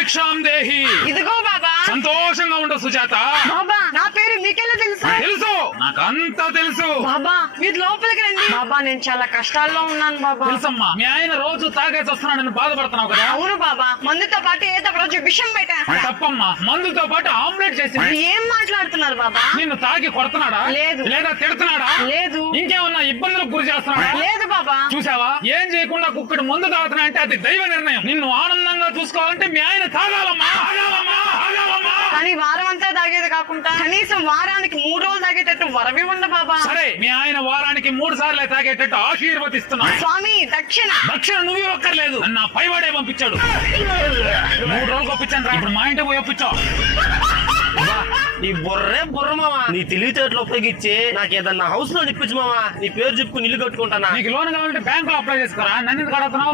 భిక్షాం దేహి. ఇదిగో బాబా. సంతోషంగా ఉండు సుజాత. బాబా నా పేరు మీకెలా తెలుసు? తెలుసు, నాకంతా తెలుసు. బాబా మీరు లోపలికి రండి. బాబా నేను చాలా కష్టాల్లో ఉన్నాను బాబా. తెలుసమ్మా, మీ ఆయన రోజు తాగేసి వస్తున్నాడని బాధపడుతున్నావు కదా. అవును బాబా, మందుతో పాటు ఏదో రోజు విషం పెట్టా. తప్పమ్మా, మందుతో పాటు ఆమ్లెట్ చేసింది. ఏం మాట్లాడుతున్నారు బాబా? నిన్ను తాగి కొడుతున్నాడా? లేదు. లేదా తిడుతున్నాడా? లేదు. ఇంకేమన్నా ఇబ్బందులకు గురి చేస్తున్నాడా? లేదు బాబా. చూసావా, ఏం చేయకుండా కుక్కడు మందు తాగుతున్నా అంటే అది దైవ నిర్ణయం. నిన్ను ఆనందంగా చూసుకోవాలంటే మీ ఆయన తాగాలమ్మా. కానీ వారం అంతా తాగేది కాకుండా కనీసం వారానికి 3 రోజులు తాగేటట్టు వరవివ్వండి బాబా. సరే, మీ ఆయన వారానికి 3 సార్లు తాగేటట్టు ఆశీర్వదిస్తున్నా. స్వామి దక్షిణ. దక్షిణ నువ్వు ఒక్కర్లేదు, నా పైవాడే పంపించాడు. 3 రోజులు పంపించాను రా. ఇప్పుడు మా ఇంటికి పోయి ఒప్పించావు. నీ బుర్రే బుర్ర మావా. నీ తెలివితేటలు ఉపయోగించి నాకు ఏదన్నా హౌస్ లో నిప్పించు మావా. నీ పేరు చెప్పుకుని ఇల్లు కట్టుకుంటానా. నీకు లోన్ కావాలంటే బ్యాంకులో అప్లై చేసుకోరా, నన్ను ఎందుకు అడుగుతున్నావు?